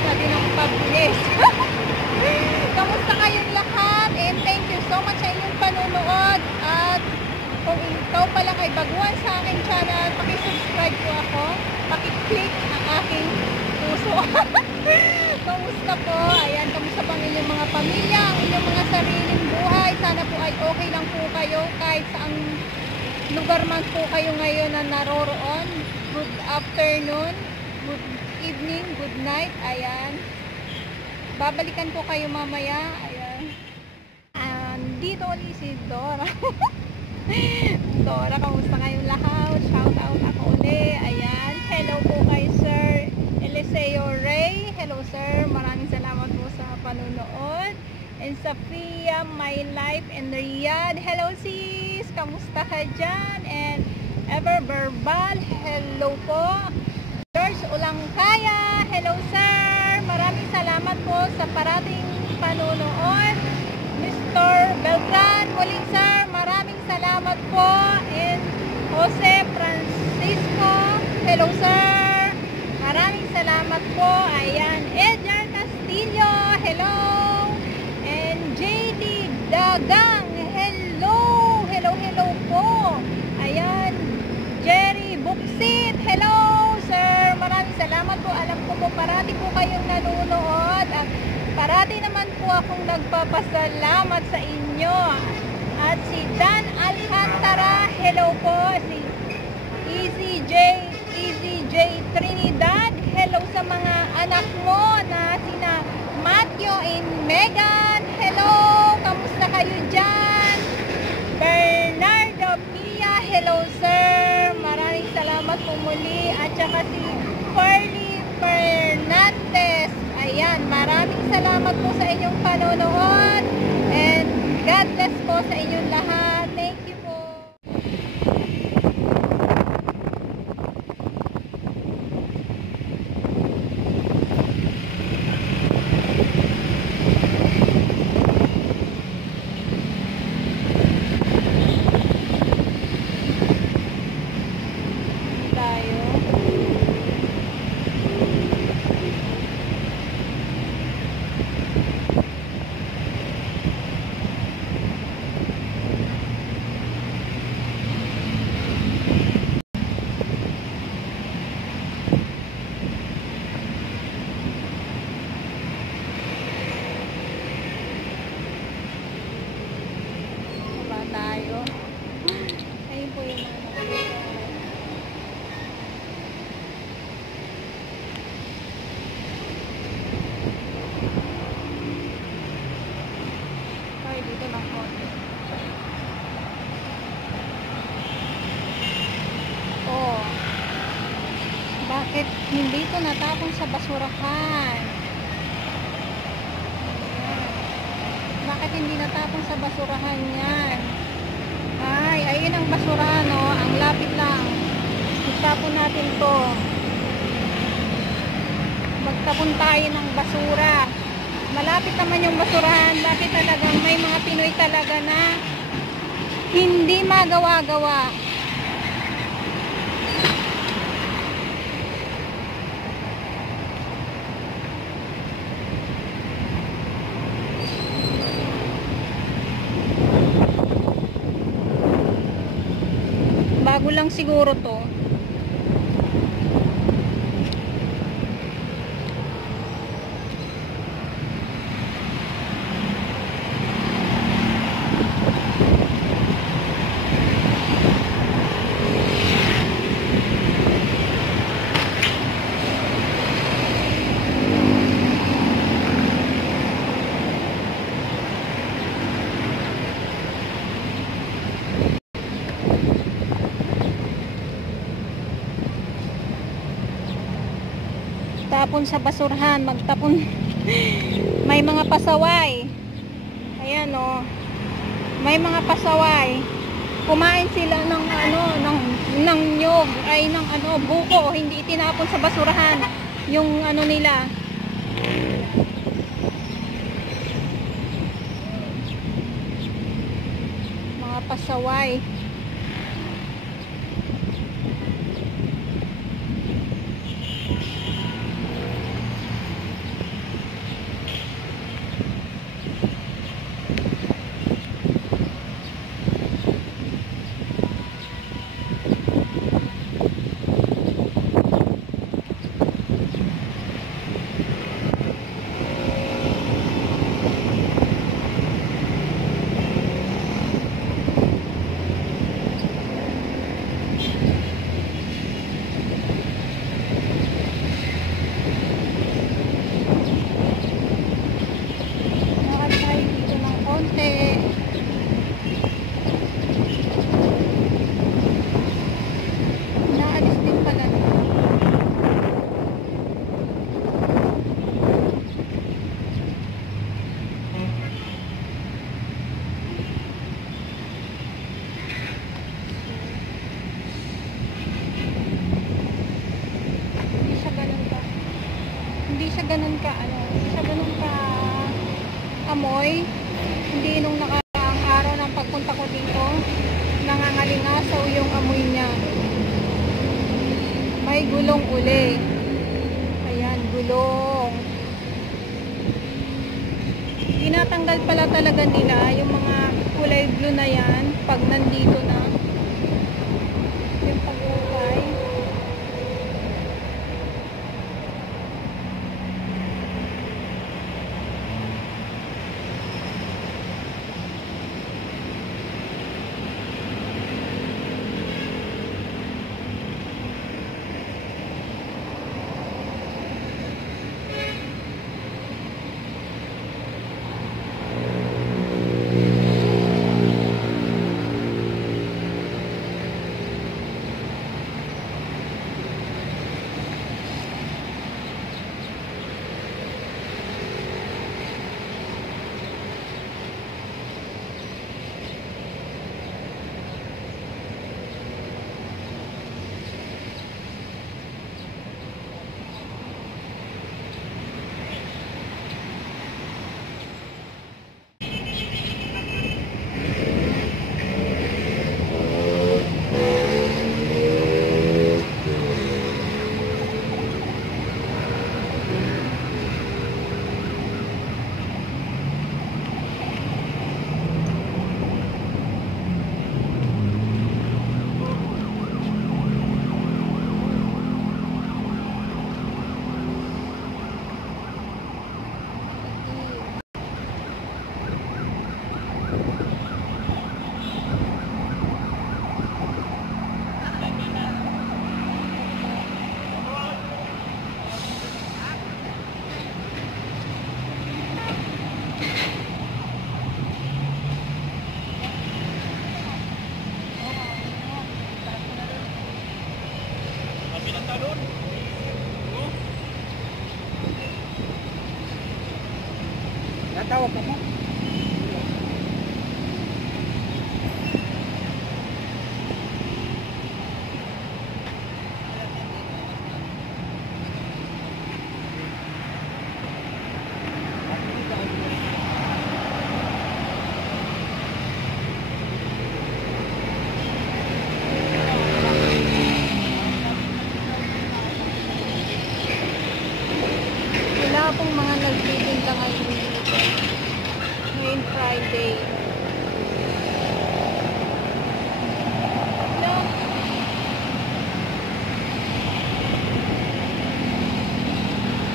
Sabi ng pabilis. Kamusta kayong lahat? And thank you so much sa inyong panunood. At kung ikaw pa lang ay baguhan sa aking channel, pakisubscribe po ako. Pakiclick ang aking puso. Kamusta po? Ayan, kamusta pang inyong mga pamilya, ang inyong mga sariling buhay? Sana po ay okay lang po kayo kahit saang lugar man po kayo ngayon na naroroon. Good afternoon, good evening, good night. Ayan. Babalikan ko kayo mamaya. Ayan. Dito ulit si Dora. Dora, kamusta kayong lahat? Shout out ako ulit. Ayan. Hello po kay Sir Eliseo Ray. Hello sir. Maraming salamat po sa panunood. And Sophia, My Life in Riyadh. Hello sis. Kamusta ka dyan? And Ever Verbal. Hello po. George Ulangkaya. Hello sir. Maraming salamat po sa parating panunood. Mr. Beltran. Muling sir. Maraming salamat po. And Jose Francisco. Hello sir. Maraming salamat po. Ayan. Edgar Castillo. Hello. And JD Dagang. Hello. Hello, hello po. Ayan. Jerry Buksit. Hello sir. Maraming salamat po. Alam ko po parati po kayong nanonood. At parati naman po akong nagpapasalamat sa inyo. At si Dan Alcantara. Hello po. Si ECJ Trinidad. Hello sa mga anak mo na sina Matthew and Megan. Hello. Kamusta kayo dyan? Bernardo Pia. Hello sir. Maraming salamat po muli. At saka si Pearly Fernandez. Ayan. Maraming salamat po sa inyong panonood. And God bless po sa inyong lahat. Thank you po. Ayun po yung ay, dito lang konti. Oh, bakit hindi ito natapon sa basurahan? Bakit hindi natapon sa basurahan yan? Ay, ayun ang basurahan, no? Ang lapit lang. Itapon natin to. Magtapon tayo ng basura. Malapit naman yung basurahan. Bakit talagang may mga Pinoy talaga na hindi magawa-gawa? Bago lang siguro to. Tapon sa basurahan, magtapon. May mga pasaway. Ayan oh. May mga pasaway. Kumain sila ng ano, ng nyog, ay ng ano, buko, hindi itinapon sa basurahan. Yung ano nila. Mga pasaway. ganun ka, ano, hindi siya ganun ka amoy. Hindi nung nakaraang araw ng pagpunta ko dito, nangangalingasaw yung amoy niya. May gulong uli. Ayan, gulong. Tinatanggal pala talaga nila yung mga kulay blue na yan pag nandito na yung pag-ukay. Natawag ka mo? Wala pong mga nagtitinda ngayon dito. Ngayon Friday. No.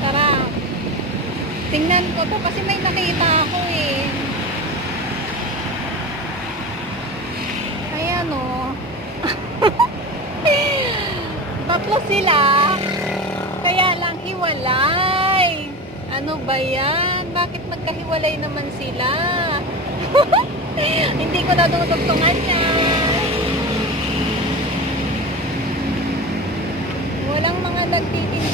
Tara. Tingnan ko to kasi may nakita ako eh. Ayan o. Tatlo sila. Kaya lang hiwalay. Ano ba yan? Bakit magkahiwalay naman sila? Hindi ko nadudugtungan yan. Walang mga nagtitinda